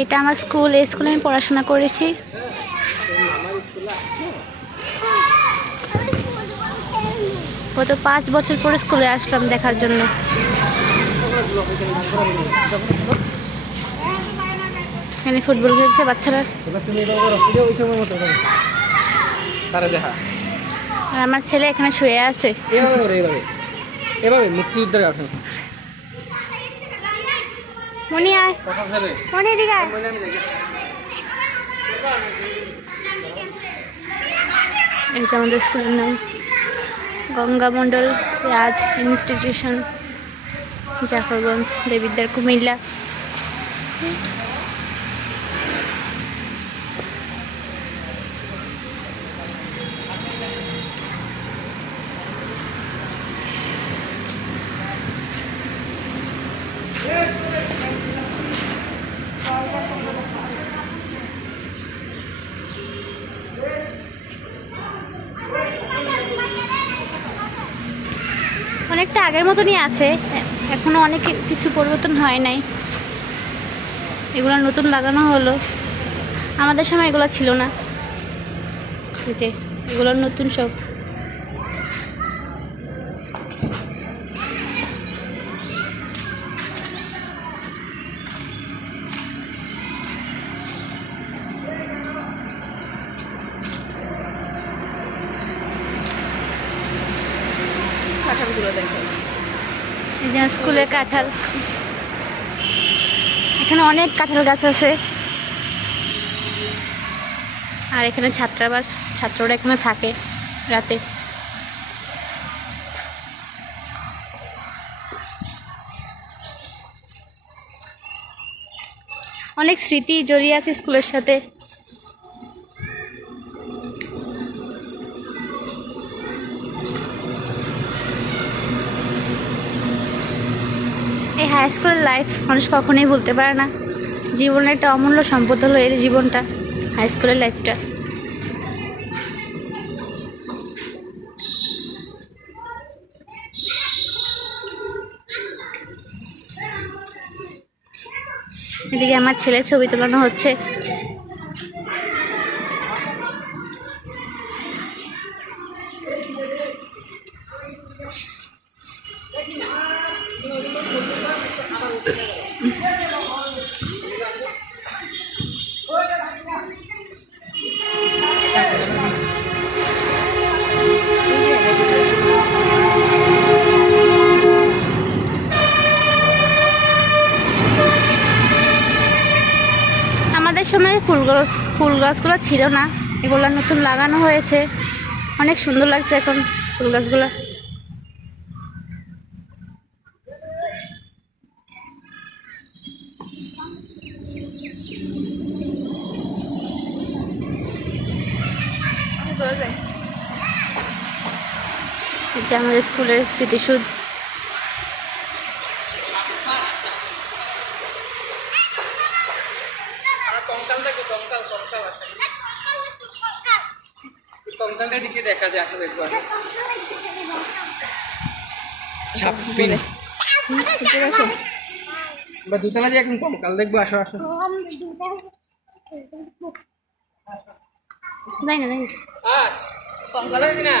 এটা আমার স্কুল, এই স্কুলে আমি পড়াশোনা করেছি। গত 5 বছর পরে স্কুলে আসলাম দেখার জন্য। এখানে ফুটবল খেলছে বাচ্চারা। আর আমার ছেলে এখানে শুয়ে আছে। মুক্তিযুদ্ধের কারণে মনি আয়, মনি এদিকে আয়। এই যে আমাদের স্কুলের নাম গঙ্গা মণ্ডল রাজ ইনস্টিটিউশন, জাফরগঞ্জ, দেবিদ্বার, কুমিল্লা। অনেকটা আগের মতনই আছে, এখনো অনেক কিছু পরিবর্তন হয় নাই। এগুলো নতুন লাগানো হলো, আমাদের সময় এগুলো ছিল না। এই যে এগুলো নতুন সব। কাঁঠালগুলো দেখো, এই যে স্কুলের কাঁঠাল, এখানে অনেক কাঁঠাল গাছ আছে। আর এখানে ছাত্রাবাস, ছাত্ররা এখানে থাকে রাতে। অনেক স্মৃতি জড়িয়ে আছে স্কুলের সাথে। এই হাই স্কুলের লাইফ মানুষ কখনোই ভুলতে পারে না। জীবনের একটা অমূল্য সম্পদ হলো এই জীবনটা, হাই স্কুলের লাইফটা। এদিকে আমার ছেলের ছবি তোলানো হচ্ছে। আমাদের সময় ফুল গাছগুলো ছিল না, এগুলো নতুন লাগানো হয়েছে। অনেক সুন্দর লাগছে এখন ফুল গাছগুলো। এই যে আমাদের স্কুলের স্মৃতিসৌধ। কঙ্কালটা দিকে দেখা যায়, আসলে একবার আমরা দুতলা যে এখন কঙ্কাল দেখবো, আসো আসো। যাই না কঙ্কাল আছে না।